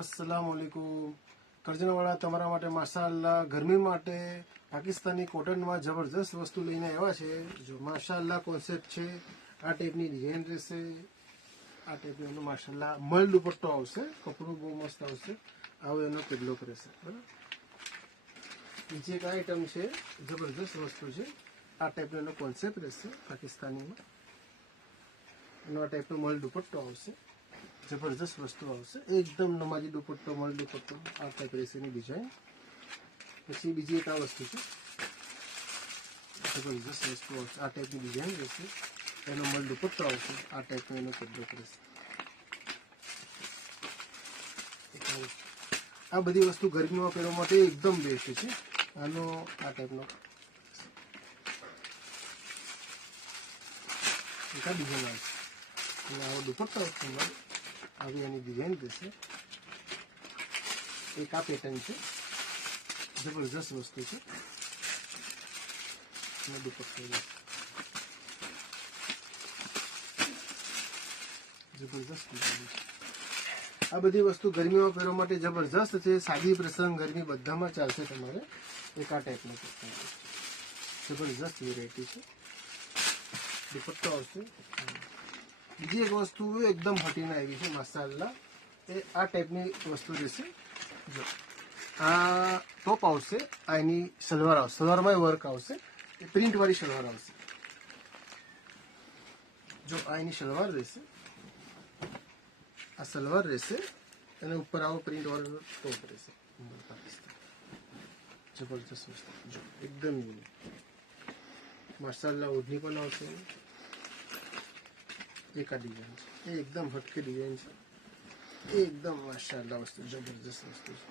अस्सलामुअलैकुम। કરજણવાળા તમારા માટે માશાઅલ્લાહ ગરમી માટે પાકિસ્તાની કોટનમાં જબરજસ્ત વસ્તુ લઈને આવ્યા છે। જો માશાઅલ્લાહ કોન્સેપ્ટ છે, આ ટાઈપની ડિઝાઇન રહેશે, આ ટાઈપનો માશાઅલ્લાહ મલ દુપટ્ટો આવશે, કપડું બહુ મસ્ત આવશે, આવો એનો કેટલોક રહેશે। બરાબર, બીજી એક આઈટમ છે, જબરજસ્ત વસ્તુ છે, આ ટાઈપનો એનો કોન્સેપ્ટ રહેશે પાકિસ્તાનીમાં, એનો આ ટાઈપનો મલ દુપટ્ટો આવશે, જબરજસ્ત વસ્તુ આવશે, એકદમ નમાજી દુપટ્ટો, મલ દુપટ્ટો, આ ટાઈપ રહેશે એની ડિઝાઇન। પછી બીજી એક આ વસ્તુ છે, જબરજસ્ત વસ્તુ આવશે, આ ટાઈપની ડિઝાઇન રહેશે, એનો મલ દુપટ્ટો આવશે, આ ટાઈપનો એનો કપડો રહેશે। આ બધી વસ્તુ ગરમીમાં પહેરવા માટે એકદમ બેસ્ટ છે। આનો આ ટાઈપનો ડિઝાઇન આવશે અને આવો દુપટ્ટો આવશે, આવી એની ડિઝાઇન રહેશે। એક આ પેટર્ન છે, જબરજસ્ત વસ્તુ છે, દુપટ્ટો જબરજસ્ત ડિઝાઇન છે। આ બધી વસ્તુ ગરમીમાં પહેરવા માટે જબરજસ્ત છે, સાદી પ્રસંગ ગરમી બધામાં ચાલશે તમારે। એક આ ટાઈપનો જબરજસ્ત વેરાયટી છે, દુપટ્ટો આવશે। બીજી એક વસ્તુ એકદમ હટીને આવી છે માશાઅલ્લાહ, એ આ ટાઈપની વસ્તુ રહેશે। જો આ ટોપ આવશે, આ એની સલવાર આવશે, સલવારમાં વર્ક આવશે, એ પ્રિન્ટવાળી સલવાર આવશે। જો આ એની સલવાર રહેશે, આ સલવાર રહેશે, અને ઉપર આવો પ્રિન્ટવાળો ટોપ રહેશે। પાકિસ્તાન જબરજસ્ત વસ્તુ, જો એકદમ યુનિક માશાઅલ્લાહ। ઓઢણી પણ આવશે, એક આ ડિઝાઇન છે, એ એકદમ હટકે ડિઝાઇન છે, એકદમ માશાઅલ્લાહ વસ્તુ, જબરજસ્ત વસ્તુ છે।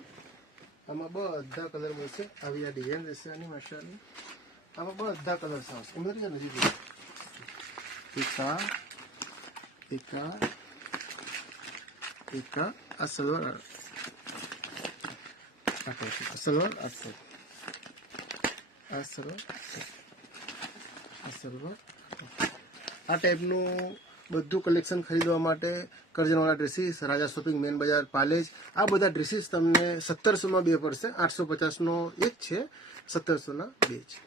આમાં બધા કલર મળશે, આવી આ ડિઝાઇન રહેશે આની માશાઅલ્લાહ, આમાં બધા કલર્સ આવશે। એમ નથી નજીક એકા આ સલવાર, સલવાર આ સલવાર, આ સલવાર, આ ટાઈપનું બધું કલેક્શન ખરીદવા માટે કરજણવાળા ડ્રેસીસ, રાજા શોપિંગ, મેન બજાર, પાલેજ, આ બધા ડ્રેસીસ તમને 1700માં 2 પડશે। 850નો એક છે, 1700ના 2 છે।